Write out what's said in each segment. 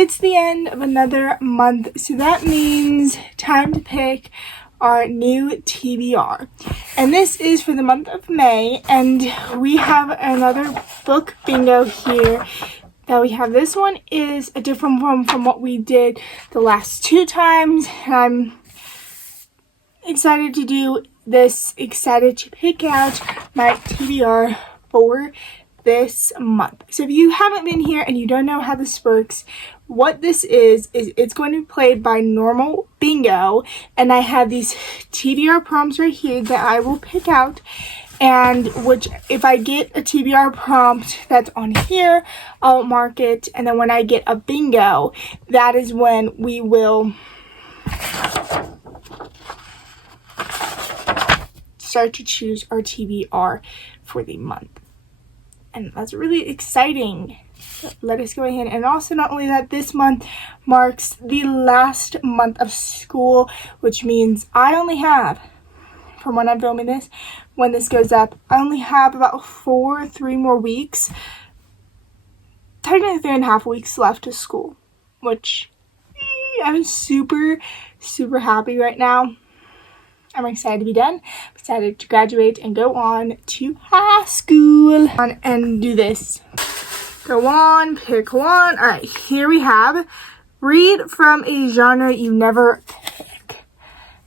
It's the end of another month, so that means time to pick our new TBR. And this is for the month of May, and we have another book bingo here that we have. This one is a different one from what we did the last two times, and I'm excited to do this, excited to pick out my TBR for this month. So if you haven't been here and you don't know how this works, what this is it's going to be played by normal bingo, and I have these TBR prompts right here that I will pick out, and which if I get a TBR prompt that's on here, I'll mark it, and then when I get a bingo, that is when we will start to choose our TBR for the month. And that's really exciting. So let us go ahead. And also, not only that, this month marks the last month of school, which means I only have, from when I'm filming this, when this goes up, I only have about 3 more weeks, technically 3.5 weeks left of school, which I'm super happy right now. I'm excited to be done. I'm excited to graduate and go on to high school and do this. Go on, pick one. All right, here we have read from a genre you never pick.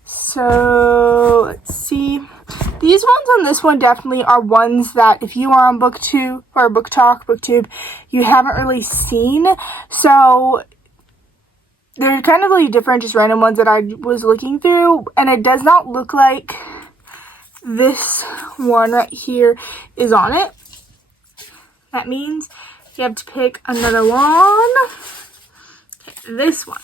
So let's see. These ones on this one definitely are ones that if you are on BookTube or BookTube, you haven't really seen. So they're kind of really different, just random ones that I was looking through, and it does not look like this one right here is on it. That means you have to pick another one. Okay, this one.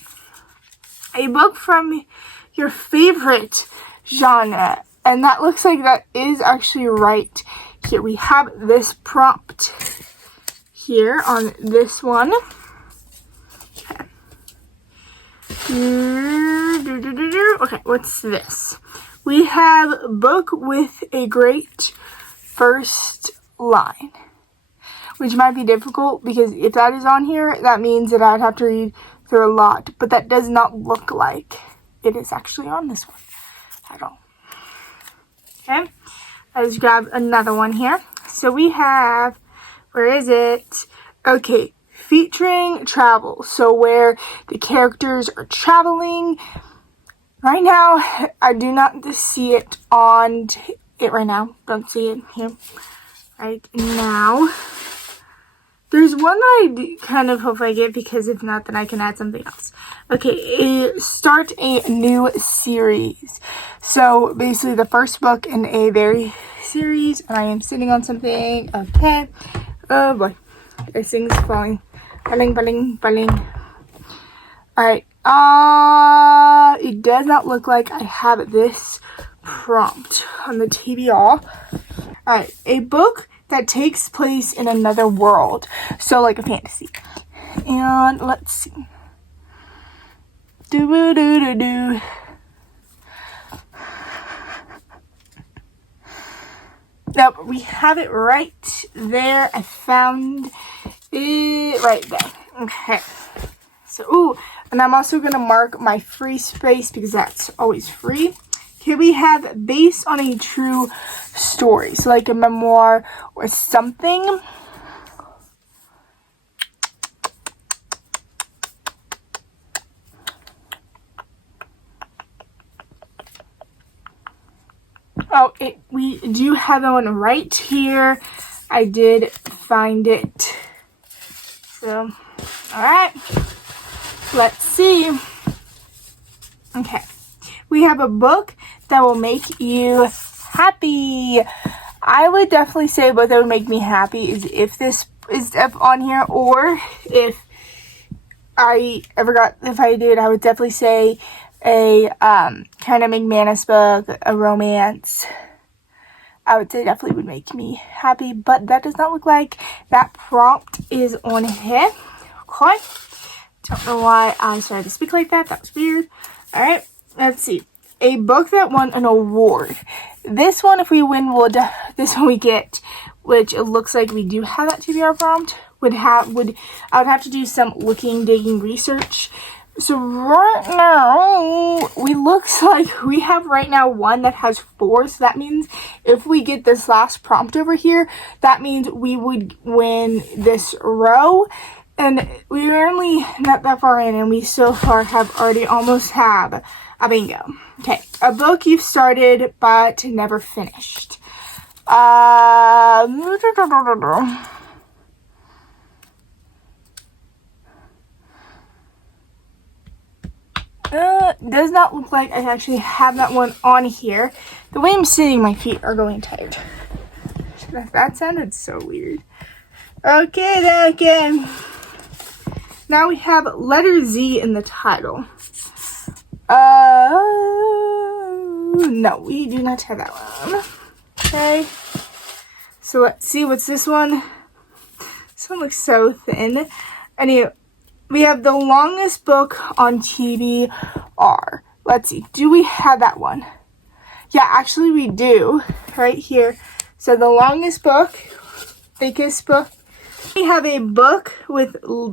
A book from your favorite genre, and that looks like that is actually right here. We have this prompt here on this one. Okay, what's this? We have book with a great first line, which might be difficult because if that is on here, that means that I'd have to read through a lot, but that does not look like it is actually on this one at all. Okay, let's grab another one here. So we have, where is it? Okay, featuring travel, so where the characters are traveling. Right now, I do not see it on it right now. Don't see it here right now. There's one that I kind of hope I get, because if not, then I can add something else. Okay, start a new series. So basically the first book in a very series, and I am sitting on something. Okay, oh boy, this thing's falling. Falling. Alright, it does not look like I have this prompt on the TBR. Alright, a book that takes place in another world, so like a fantasy. And let's see. Nope, we have it right there. I found it right there. Okay. So, and I'm also going to mark my free space because that's always free. Here we have based on a true story. So like a memoir or something. Oh, we do have that one right here. I did find it. So, alright. Let's see. Okay. We have a book that will make you happy. I would definitely say both that would make me happy is if this is up on here, or if I did, I would definitely say a kind of McManus book, a romance. I would say definitely would make me happy, but that does not look like that prompt is on here. Okay. Don't know why I started to speak like that. That was weird. Alright, let's see. A book that won an award. This one, if we win, this one we get, which it looks like we do have that TBR prompt. I would have to do some digging research. So right now, looks like we have right now one that has 4. So that means if we get this last prompt over here, that means we would win this row. And we're only not that far in, and we so far have already almost have a bingo. Okay, a book you've started but never finished. Does not look like I actually have that one on here. The way I'm sitting, my feet are going tired. That sounded so weird. Okay, then again. Now we have letter Z in the title. No, we do not have that one. Okay. So let's see, what's this one? This one looks so thin. Anyway, we have the longest book on TBR. Let's see, do we have that one? Yeah, actually we do, right here. So the longest book, thickest book. We have a book with a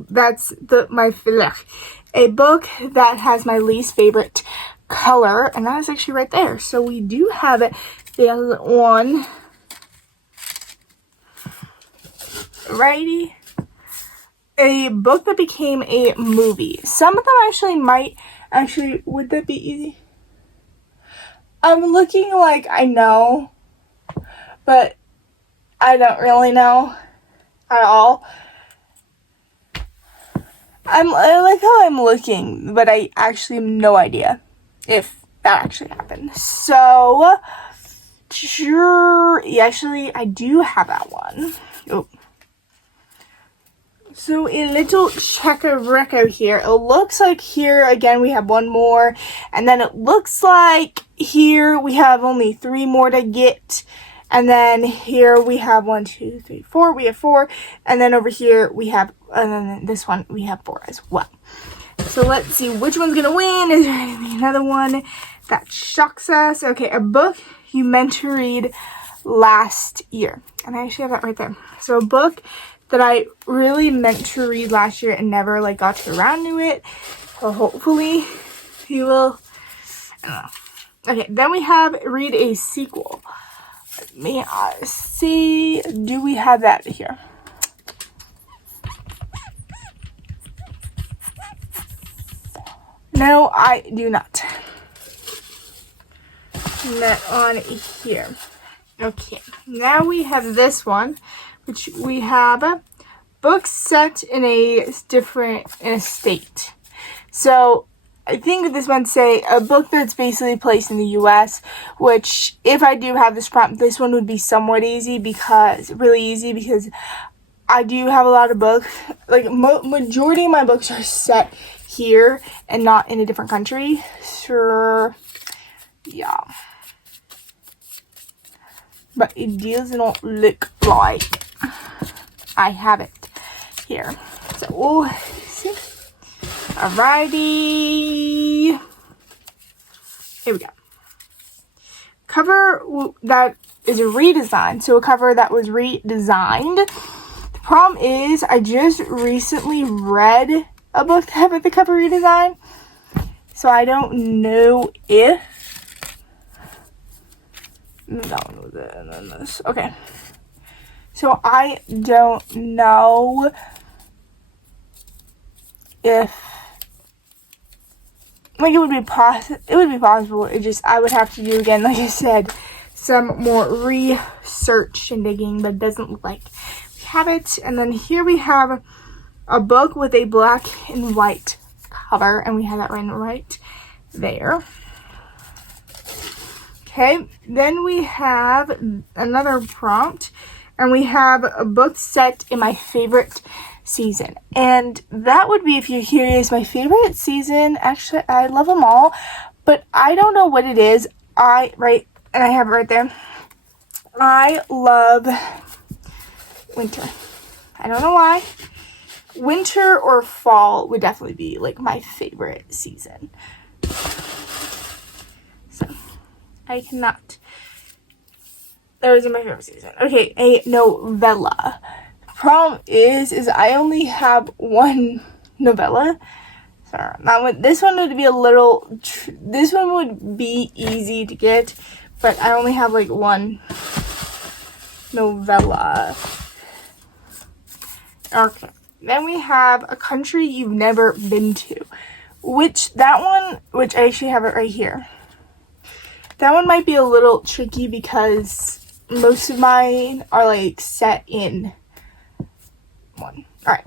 book that has my least favorite color, and that is actually right there. So we do have it. The other one, righty. A book that became a movie. Some of them would that be easy? I'm looking like I know, but I don't really know at all. I like how I'm looking, but I actually have no idea if that actually happened. So, sure, actually, I do have that one. Oh. So a little check-a-reco here. It looks like here, again, we have one more. And then it looks like here we have only 3 more to get. And then here we have 1, 2, 3, 4. We have 4. And then over here we have, and then this one we have 4 as well. So let's see which one's going to win. Is there going to be another one that shocks us? Okay, a book you meant to read last year. And I actually have that right there. So a book that I really meant to read last year and never got to around to it. So hopefully you will. I don't know. Okay, then we have read a sequel. Let me see. Do we have that here? No, I do not. Not on here. Okay, now we have this one, which we have books set in a state. So I think this one say a book that's basically placed in the U.S., which if I do have this prompt, this one would be somewhat easy because I do have a lot of books. Majority of my books are set here and not in a different country. Sure, yeah. But it does not look like I have it here. So we'll see. Alrighty. Here we go. Cover that is a redesign. So a cover that was redesigned. The problem is I just recently read a book that had the cover redesign. So I don't know if okay. So I don't know if it would be possible. I would have to do, again, like I said, some more research and digging, but it doesn't look like we have it. And then here we have a book with a black and white cover, and we have that right there. Okay, then we have another prompt, and we have a book set in my favorite season. And that would be, if you're curious, my favorite season. Actually, I love them all, but I don't know what it is. And I have it right there. I love winter. I don't know why. Winter or fall would definitely be my favorite season. So I cannot. Those are my favorite season. Okay, a novella. problem is I only have one novella. So this one would be a little, this one would be easy to get, but I only have like one novella. Okay, then we have A Country You've Never Been To, which I actually have it right here. That one might be a little tricky because most of mine are like set in one. Alright,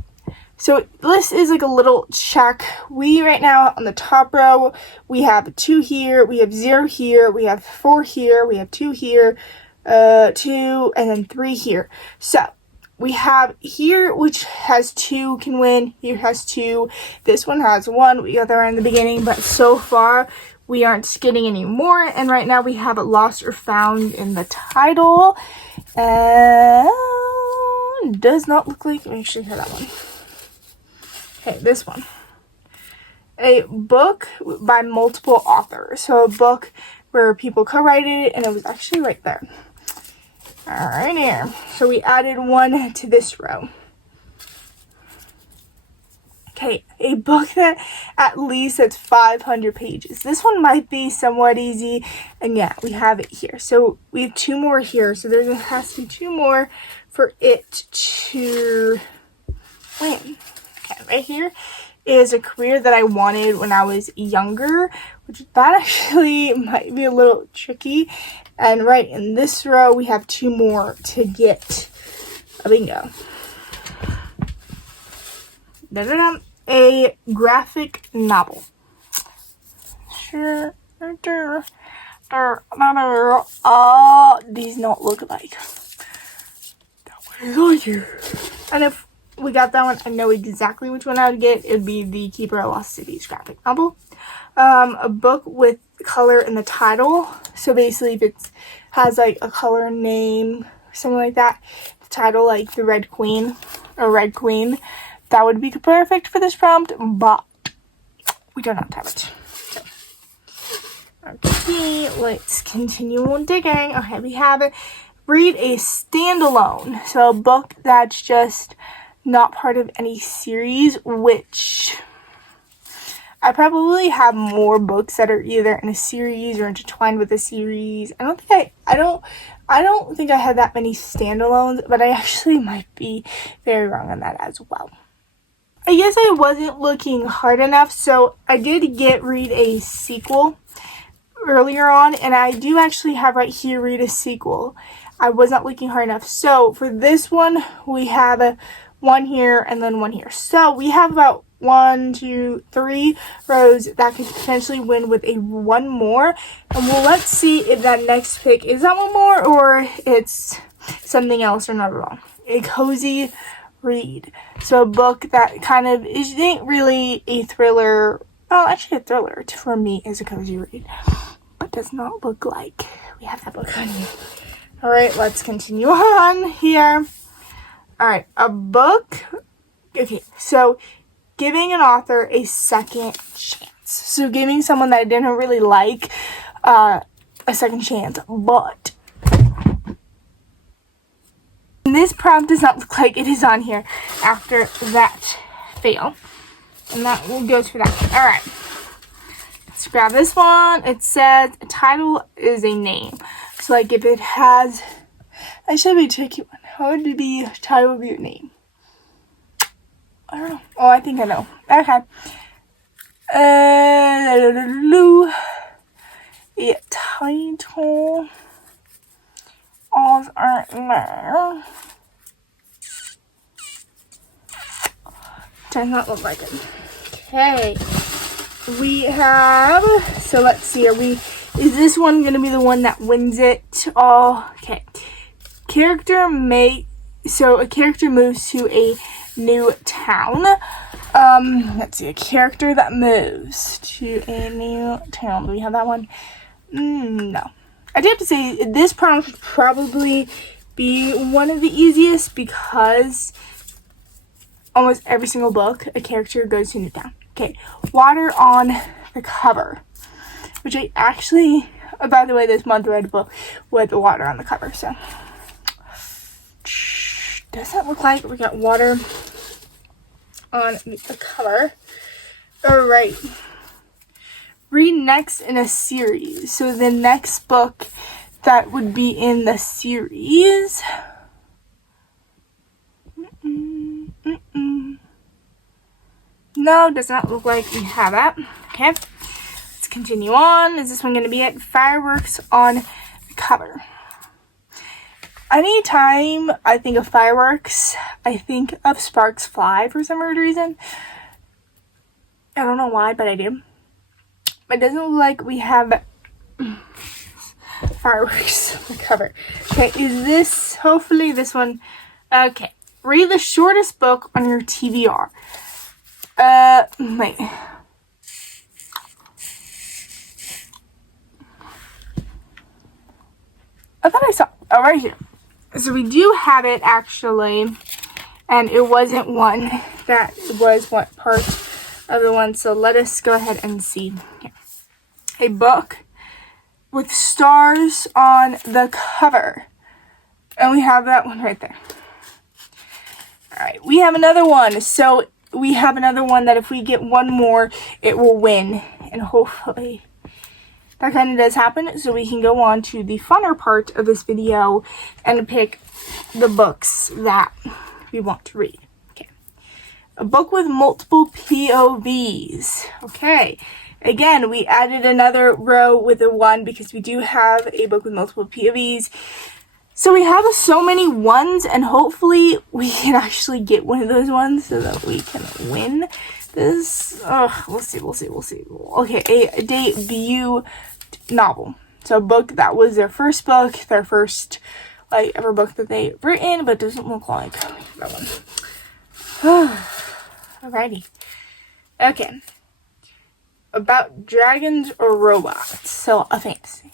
so this is like a little check. We right now on the top row, we have 2 here, we have 0 here, we have 4 here, we have 2 here, 2, and then 3 here. So we have here, which has 2 can win. Here has 2. This one has 1. We got that right in the beginning, but so far we aren't getting any more. And right now we have Lost or Found in the title. Does not look like. Let me actually hear that one. Okay, this one. A book by multiple authors. So a book where people co-write it, and it was actually right there. Alright, here. So we added 1 to this row. Okay, a book that at least has 500 pages. This one might be somewhat easy, and yeah, we have it here. So we have 2 more here, so there has to be 2 more for it to win. Okay, right here is a career that I wanted when I was younger, which that actually might be a little tricky. And right in this row, we have 2 more to get a bingo. A graphic novel. Sure. These not look like. That one is here. And if we got that one, I know exactly which one I would get. It would be The Keeper of Lost Cities graphic novel. A book with color in the title. So basically, if it has like a color name, something like that, the title like The Red Queen or Red Queen, that would be perfect for this prompt, but we do not have it. So, okay, let's continue on digging. Okay, we have it. Read a standalone. So a book that's just not part of any series, which I probably have more books that are either in a series or intertwined with a series. I don't think I have that many standalones, but I actually might be very wrong on that as well. I guess I wasn't looking hard enough, so I did read a sequel earlier on, and I do actually have right here read a sequel. I was not looking hard enough. So for this one, we have 1 here and then 1 here. So we have about 1, 2, 3 rows that could potentially win with a 1 more. And let's see if that next pick is that 1 more or it's something else or not at all. A cozy read. So a book that kind of isn't really a thriller. Well, actually a thriller for me is a cozy read. But does not look like we have that book on here. Alright, let's continue on here. Alright, a book. Okay, so giving an author a second chance. So giving someone that I didn't really like a second chance. But this prompt does not look like it is on here after that fail. And that goes for that. Alright. Let's grab this one. It says a title is a name. So like if it has, that should be a tricky one. How would it be a title of your name? I don't know. Oh, I think I know. Okay. A title of our name. Does not look like it. Okay. We have, so let's see, is this one going to be the one that wins it all? Okay. A character moves to a new town. Let's see, a character that moves to a new town. Do we have that one? No. I do have to say, this prompt would probably be one of the easiest because almost every single book, a character goes to a new town. Okay, water on the cover, which I actually, by the way, this month read a book with the water on the cover, so. Doesn't look like we got water on the cover. Alright. Read next in a series. So the next book that would be in the series. No, does not look like we have that. Okay. Let's continue on. Is this one going to be it? Fireworks on the cover. Anytime I think of fireworks, I think of sparks fly for some weird reason. I don't know why, but I do. It doesn't look like we have fireworks on the cover. Okay, is this, hopefully this one, okay. Read the shortest book on your TBR. Wait. I thought I saw, oh, right here. So we do have it actually, and it wasn't one that was what part of the one. So let us go ahead and see. Here. A book with stars on the cover, and we have that one right there. All right, we have another one. So we have another one that if we get one more, it will win, and hopefully that kind of does happen, so we can go on to the funner part of this video and pick the books that we want to read. Okay. A book with multiple POVs. Okay. Again, we added another row with a 1 because we do have a book with multiple POVs. So we have so many ones, and hopefully we can actually get one of those ones so that we can win this. We'll see. Okay, a debut novel. So a book that was their first book, their first ever book that they've written, but doesn't look like that one. Alrighty. Okay. About dragons or robots. So a fantasy.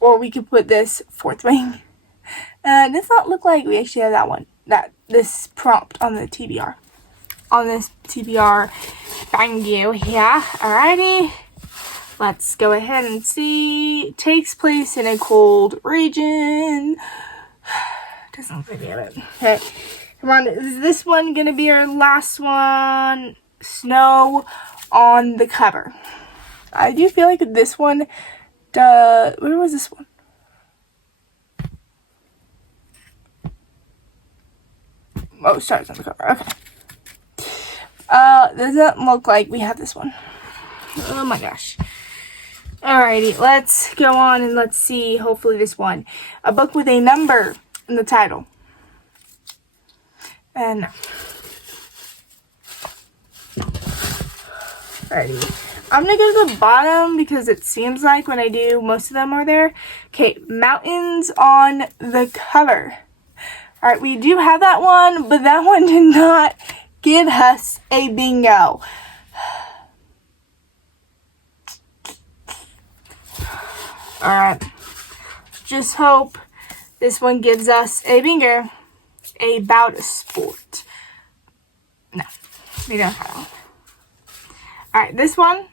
Or we could put this Fourth Wing. Does not look like we actually have that one. This prompt on the TBR. On this TBR bango here. Alrighty. Let's go ahead and see. Takes place in a cold region. Doesn't look like we have it. Okay. Come on. Is this one going to be our last one? Snow on the cover. I do feel like this one does. Where was this one? Oh, stars on the cover. Okay. Doesn't look like we have this one. Oh my gosh. Alrighty, let's go on and let's see, hopefully this one. A book with a number in the title. And no. Alrighty. I'm going to go to the bottom because it seems like when I do, most of them are there. Okay, mountains on the cover. Alright, we do have that one, but that one did not give us a bingo. Alright, just hope this one gives us a bingo. About a sport. No, we don't have one. Alright, this one,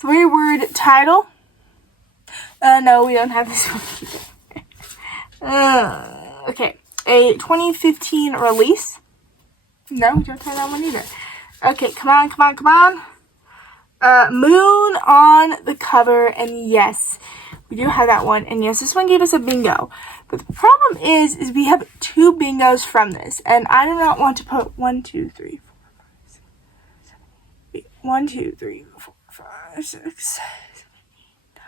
3-word title. No, we don't have this one either. Okay, a 2015 release. No, we don't have that one either. Okay, come on. Moon on the cover, and yes, we do have that one, and yes, this one gave us a bingo. But the problem is we have 2 bingos from this, and I do not want to put 1, 2, 3, 4, 5, 6, 7, 8, 1, 2, 3, 4, 5, 6, 7, 8, 9,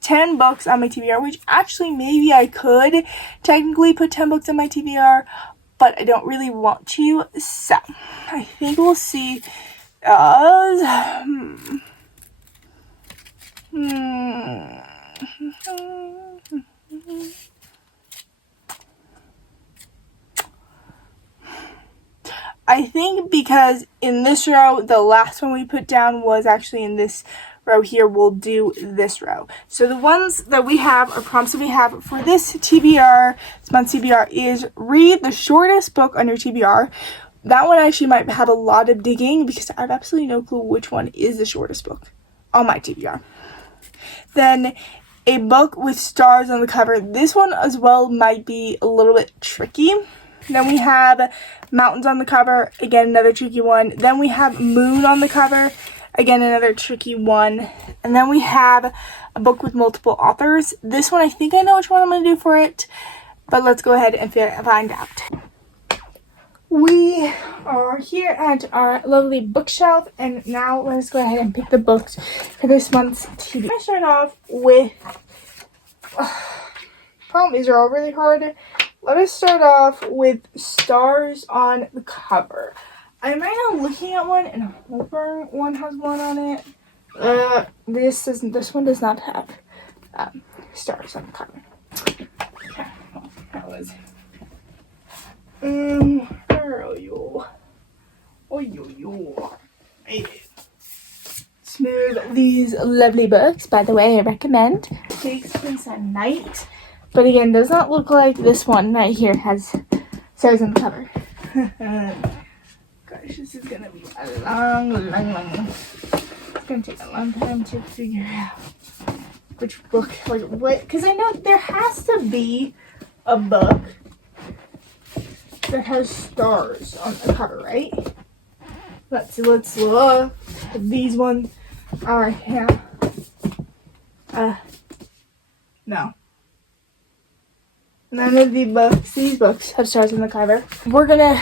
10 books on my TBR, which actually maybe I could technically put 10 books on my TBR, but I don't really want to, so I think we'll see. I think because in this row, the last one we put down was actually in this row here, we'll do this row. So the ones that we have, or prompts that we have for this TBR, this month's TBR, is read the shortest book on your TBR. That one actually might have a lot of digging because I have absolutely no clue which one is the shortest book on my TBR. Then a book with stars on the cover. This one as well might be a little bit tricky Then we have mountains on the cover. Again, another tricky one. Then we have moon on the cover. Again, another tricky one. And then we have a book with multiple authors. This one, I think I know which one I'm going to do for it. But let's go ahead and find out. We are here at our lovely bookshelf. And now let's go ahead and pick the books for this month's TBR. I'm going to start off with... problem is they're all really hard. Let us start off with stars on the cover. I'm right now looking at one and hoping one has one on it. This one does not have stars on the cover. Okay, well, that was where are you? Oh you. Smooth these lovely books. By the way, I recommend. Takes place at night. But again, does not look like this one right here has stars on the cover. Gosh, this is gonna be a long. It's gonna take a long time to figure out which book, like what, because I know there has to be a book that has stars on the cover, right? Let's look. These ones are no. None of these books have stars on the cover. We're gonna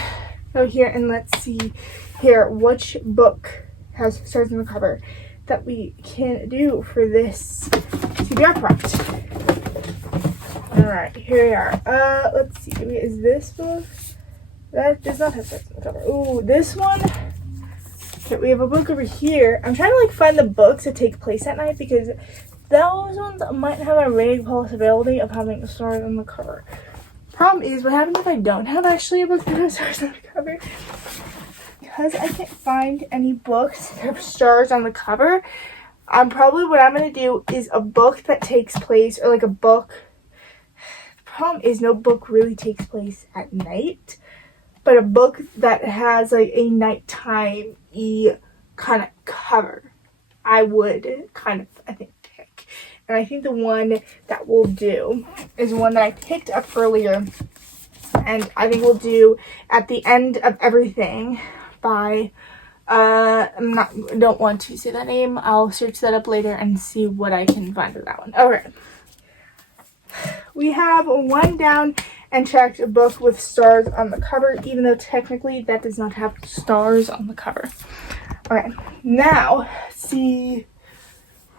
go here and let's see here which book has stars on the cover that we can do for this TBR prompt. Alright, here we are. Let's see. Is this book? That does not have stars on the cover. Ooh, this one. Okay, we have a book over here. I'm trying to find the books that take place at night because those ones might have a big possibility of having stars on the cover. Problem is, what happens if I don't have actually a book that has stars on the cover? Because I can't find any books that have stars on the cover, probably what I'm going to do is a book that takes place, or like a book. The problem is no book really takes place at night, but a book that has like a nighttime-y kind of cover, I would kind of, I think, pick. And I think the one that we'll do is one that I picked up earlier. And I think we'll do At the End of Everything by, don't want to say that name. I'll search that up later and see what I can find for that one. Okay. We have one down and checked a book with stars on the cover, even though technically that does not have stars on the cover. Okay, now, see,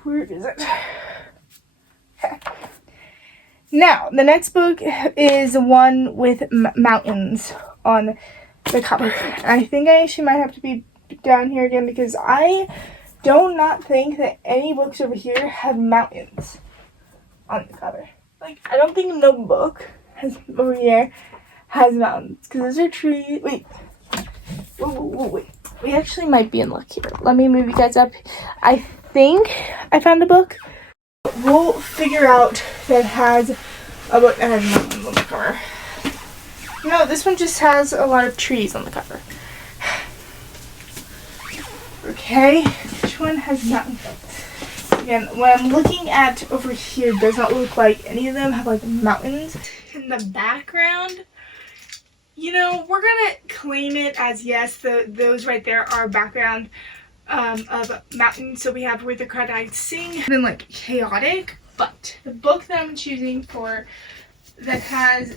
where is it? Okay. Now, the next book is one with mountains on the cover. And I think I actually might have to be down here again because I do not think that any books over here have mountains on the cover. Like, I don't think no book over here has mountains because those are trees. Wait. Wait. We actually might be in luck here. Let me move you guys up. I think I found a book. We'll figure out that has a book that has mountains on the cover. No, this one just has a lot of trees on the cover. Okay, which one has mountains? Again, what I'm looking at over here does not look like any of them have like mountains. In the background, you know, we're gonna claim it as yes, those right there are background of mountains. So we have Where the Crawdads Sing, and then like chaotic. But the book that I'm choosing for that has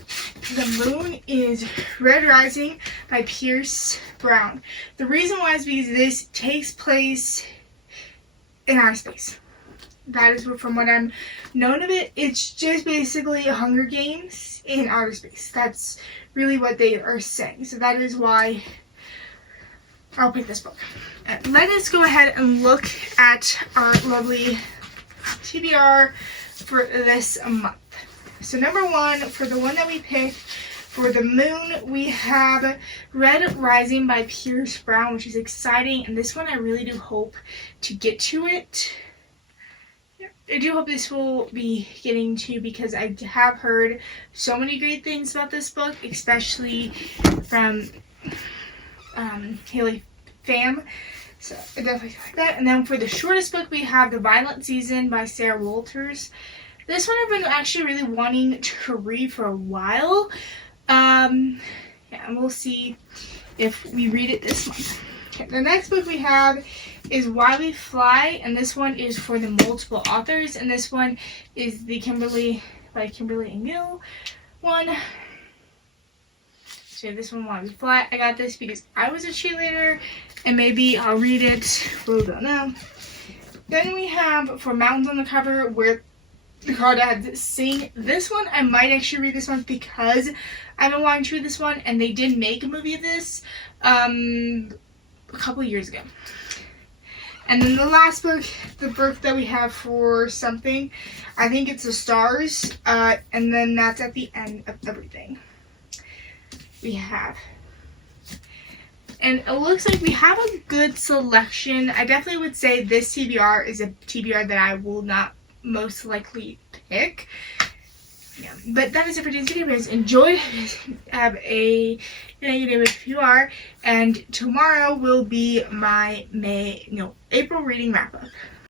the moon is Red Rising by Pierce Brown. The reason why is because this takes place in outer space. That is from what I'm known of it. It's just basically Hunger Games in outer space. That's really what they are saying. So that is why I'll pick this book. Let us go ahead and look at our lovely TBR for this month. So number one, for the one that we picked for the moon, we have Red Rising by Pierce Brown, which is exciting. And this one I really do hope to get to it. I do hope this will be getting to because I have heard so many great things about this book, especially from Haley Pham. So I definitely like that. And then for the shortest book, we have The Violent Season by Sara Walters. This one I've been actually really wanting to read for a while. Yeah, and we'll see if we read it this month. Okay, the next book we have is Why We Fly, and this one is for the multiple authors, and this one is the Kimberly by Kimberly and Gilly one. So this one, Why We Fly. I got this because I was a cheerleader, and maybe I'll read it. We don't know. Then we have For Mountains on the Cover, where the crawdads sing. This one, I might actually read this one because I've been wanting to read this one, and they did make a movie of this a couple years ago. And then the last book, the book that we have for something, I think it's The Stars, and then that's at the end of everything we have. And it looks like we have a good selection. I definitely would say this TBR is a TBR that I will not most likely pick. Yeah, but that is it for today's video, guys. Enjoy. Have a negative if you are. And tomorrow will be my April reading wrap up.